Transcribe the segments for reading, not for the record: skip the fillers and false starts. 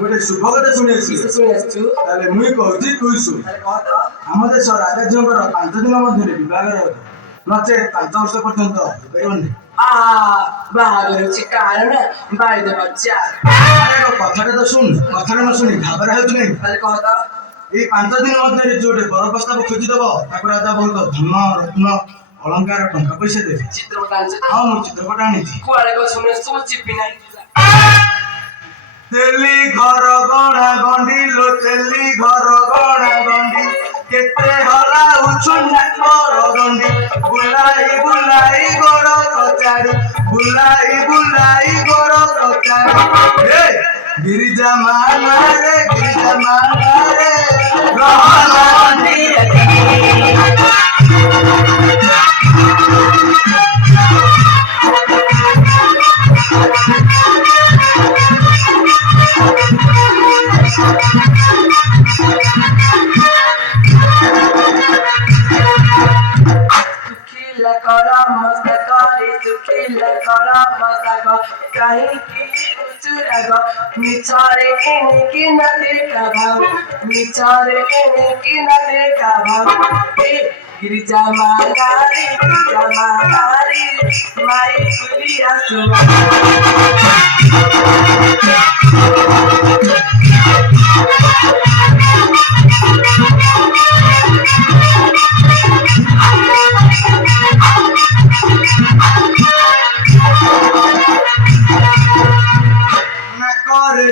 गोटे शुभकथा शुणी मुई कहूँ तुई शुण आम देश राजा 5 दिन मध्य बहागर नचे 5 वर्ष पर्यंत कथा तो शुण कथा न शुणी घाबरा हो 5 दिन मध्य जो बर प्रस्ताव खोजिदेव ताको राजा बहुत धन रत्न अलंकार टंका पैसा देवे चित्रपट हाँ मुझे चित्रपट आनी तेली घर गणा गंडी लो तेली घर गणा गंडी केते हला उछुंडा कर गंडी बुलाई बुलाई गोड़ कचाड़ी बुलाई बुलाई गोड़ कचाड़ी ए गिरिजा माना रे रहना गिरिजा मागारी माई पुलिया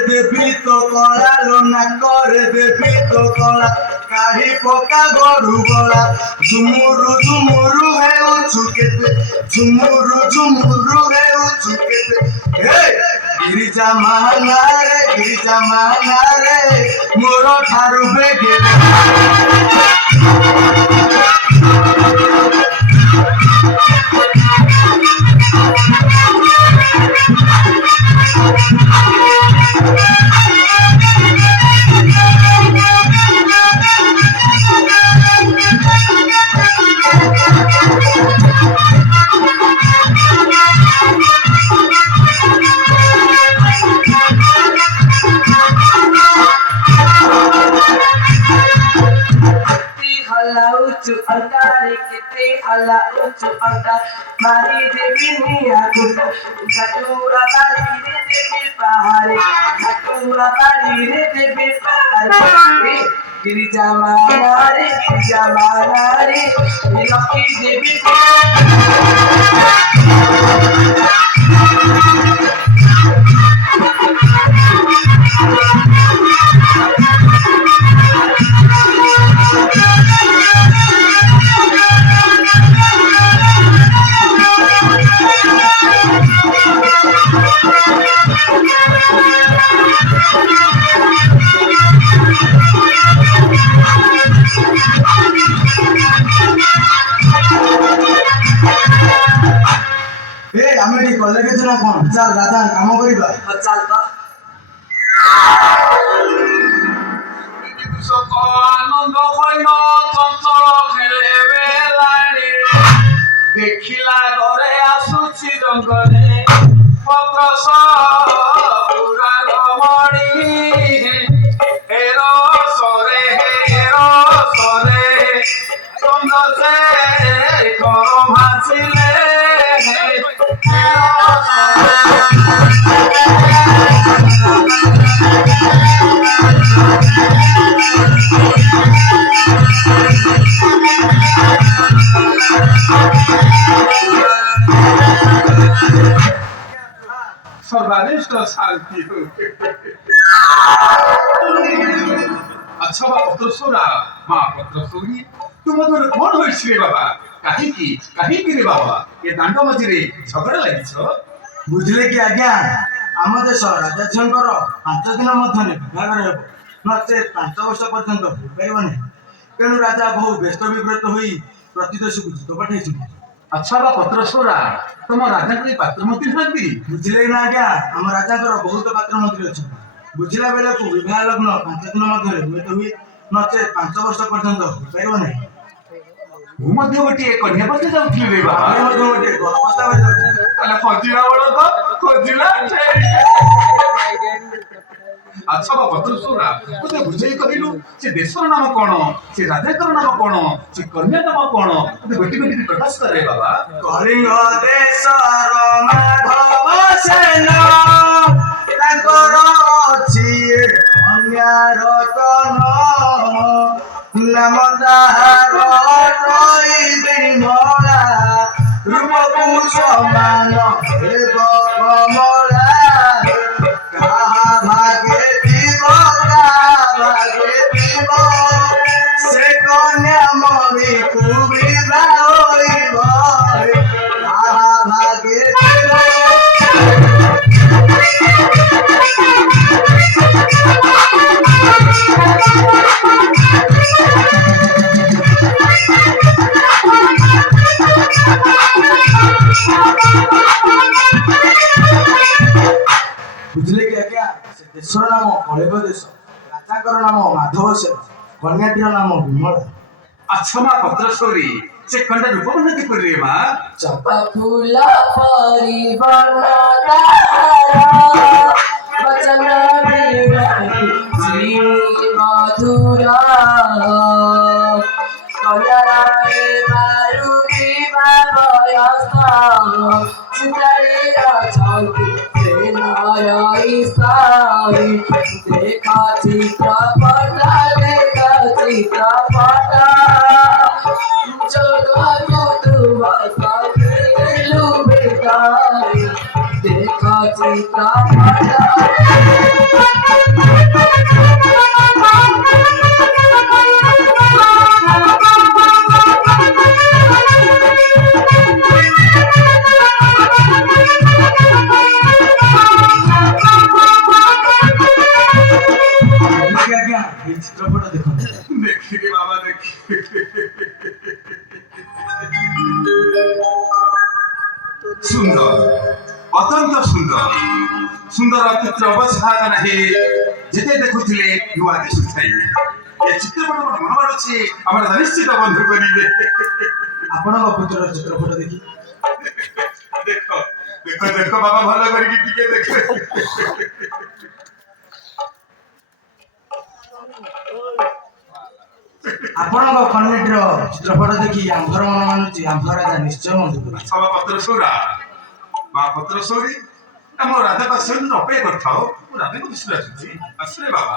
देवी तो कला लो ना करे देवी तो कला काढ़ी पका गरु गला झुमुरु है उचुकेते झुमुरु है उचुकेते हे गिरिजा माना रे मोर ठारू बेगे मारी देवी निया घटूरा बारी रे देवी पहाड़ी गिरिजा माना रे लकी देवी चल दादा काम करिबा चल तो सको आनंद होइनो चंचल खेले बेलाणी देखिला घरे आसुची रंगरे पत्र पूरा रमणी हेरो सरे चंद से गरम हासिले सर्वानिष्ठ शांति अच्छा पत्र सोना माँ पत्र सोनी तुम कौन होइछि रे बाबा काहे की रे बाबा ये दांड मझिरे झगड़ा लागिछ ବୁଝିଲେ କି ଆଜ୍ଞା ଆମ ଦେଶ ରାଜାଝିଅଙ୍କର 5 ଦିନ ମଧ୍ୟରେ ବିଭାଘର ହେବ ନଚେତ୍ 5 ବର୍ଷ ପର୍ଯ୍ୟନ୍ତ ହୋଇପାରିବ ନାହିଁ। ତେଣୁ ରାଜା ବହୁ ବ୍ୟସ୍ତ ବିବ୍ରତ ହୋଇ ପ୍ରତିଦେଶକୁ ଦୂତ ପଠାଇଛନ୍ତି। ଆଚ୍ଛା ବା ପତ୍ରସୁରା ତମ ରାଜାଙ୍କ ଏଇ ପାତ୍ର ମନ୍ତ୍ରୀ ନାହାନ୍ତି? ବୁଝିଲେ ନା ଆଜ୍ଞା ଆମ ରାଜାଙ୍କର ବହୁତ ପାତ୍ର ମନ୍ତ୍ରୀ ଅଛନ୍ତି। ବୁଝିଲା ବେଳକୁ ବିବାହ ଲଗ୍ନ 5 ଦିନ ମଧ୍ୟରେ ହୁଏତ ହୁଏ ନଚେତ୍ 5 ବର୍ଷ ପର୍ଯ୍ୟନ୍ତ ହୋଇପାରିବ ନାହିଁ। ମୁଁ ମଧ୍ୟ ଗୋଟିଏ କନ୍ୟା ପଛେ ଯାଉଥିଲି ରେ ବାବା। ଆମେ ମଧ୍ୟ ଗୋଟିଏ ବଡ଼ ପ୍ରସ୍ତାବରେ ଯାଉଛୁ। ତାହେଲେ ଖୋଜିଲା ବେଳ ତ ଖୋଜିଲା ଆଚ୍ଛା ବା ପତ୍ରସୁରା ମୋତେ ବୁଝେଇ କହିଲୁ ସେ ଦେଶର ନାମ କଣ, ସେ ରାଜାଙ୍କର ନାମ କଣ, ସେ କନ୍ୟା ନାମ କଣ, ମୋତେ ଗୋଟି ଗୋଟି ପ୍ରକାଶ କରେ ବାବା। କଳିଙ୍ଗ ଦେଶର ମାଧବ ସେନ ତାଙ୍କର ଅଛି କନ୍ୟା ରତନ ନାମ ତାହାର ବିମଳା ରୂପକୁ ସମାନ ଦେବ କମଳା କାହା ଭାଗେ ଥିବ ସେ କନ୍ୟା ମଣିକୁ ବିବାହ ହୋଇବ କାହା ଭାଗେ ଥିବ। ବୁଝିଲେ କି ଆଜ୍ଞା ସେ ଦେଶର ନାମ କଳିଙ୍ଗ ଦେଶ, ରାଜାଙ୍କର ନାମ ମାଧବ ସେନ, କନ୍ୟାଟିର ନାମ ବିମଳା। ଆଚ୍ଛା ମା ପତ୍ରସୁରୀ ସେ କନ୍ୟା ରୂପବର୍ଣ୍ଣ କିପରି ରେ ମା? ଚମ୍ପା ଫୁଲ ପରିବର୍ଣ୍ଣ ତାହାର ବଚନ ଶ୍ରୀ ମଧୁର କନ୍ୟାରେ ବାରୁ ବିବା ବୟସ ଚିତାରେ ଅଛନ୍ତି ସେ ନର ଈଶାରୀ ଦେଖ ଚିତ୍ରପଟ ଦେଖ ଚିତ୍ରପଟ ଜଗତୁ ତୁମ ସଖିଲୁ ବେତାରି ଦେଖ ଚିତ୍ରପଟ। ଆଜ୍ଞା এই ଚିତ୍ରପଟ ଦେଖନ୍ତୁ। ଦେଖିଲି ବାବା ଦେଖି ସୁନ୍ଦର ଅତ୍ୟନ୍ତ ସୁନ୍ଦର ସୁନ୍ଦର ଚିତ୍ର ଅବସାଦ ନାହିଁ ଯେତେ ଦେଖୁଥିଲେ ନୂଆ ଦିଶୁଥାଏ। ଏ ଚିତ୍ରପଟ ମୋର ମନ ମାଡୁଛି ଆମର ନିଶ୍ଚିତ ବନ୍ଧୁ କରିବେ। ଆପଣଙ୍କ ପୁତ୍ରର ଚିତ୍ରପଟ ଦେଖି ଦେଖ ଦେଖ ଦେଖ ବାବା ଭଲ କରିକି ଟିକେ ଦେଖ। ଆପଣଙ୍କ କନ୍ୟାଟିର ଚିତ୍ରପଟ ଦେଖି ଆମ୍ଭର ମନ ମାନୁଛି ଆମ୍ଭ ରାଜା ନିଶ୍ଚୟ ମଞ୍ଜୁର କରିବେ। ସଭା ପତ୍ରସୁରା ମା ପତ୍ରସୁରୀ ଆମ ରାଜା ପାଖରେ ଅପେକ୍ଷା କରିଥାଉ। ମୁଁ ରାଜାଙ୍କ ଦୃଷ୍ଟିରେ ଆସୁଛି ଆସିଲେ ବାବା।